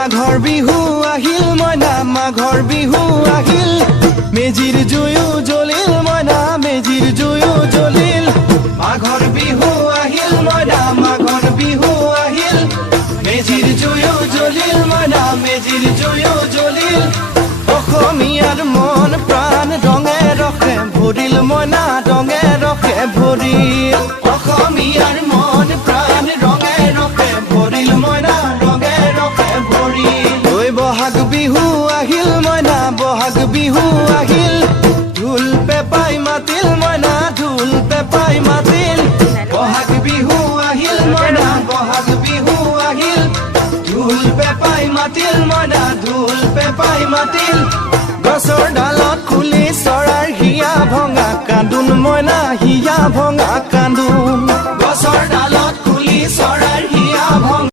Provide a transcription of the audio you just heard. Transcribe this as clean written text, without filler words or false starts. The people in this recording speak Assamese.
মাঘৰ বিহু আহিল মইনা মাঘৰ বিহু আহিল মেজিৰ জুয়ো জ্বলিল মইনা মেজিৰ জুয়ো জ্বলিল মাঘৰ বিহু আহিল মইনা মাঘৰ বিহু আহিল মেজিৰ জুয়ো জ্বলিল মইনা মেজিৰ জুয়ো জ্বলিল অসমীয়াৰ মন প্ৰাণ ৰঙে ৰখে ভৰিল মইনা ৰঙে ৰখে ভৰিল অসমীয়াৰ মন প্ৰাণ ৰঙে ৰখে ভৰিল মইনা ৰঙে ৰখে ভৰিল ঐ বহাগ বিহু আহিল মইনা বহাগ বিহু আহিল ঢোল পেপাই মাতিল মইনা ঢোল পেপাই মাতিল বহাগ বিহু আহিল মইনা বহাগ বিহু আহিল ঢোল পেপাই মাতিল মইনা ঢোল পেপাই মাতিল গছৰ ডালত খুলি চৰাইৰ হিয়া ভঙা কান্দোন মইনা হিয়া ভঙা কান্দোন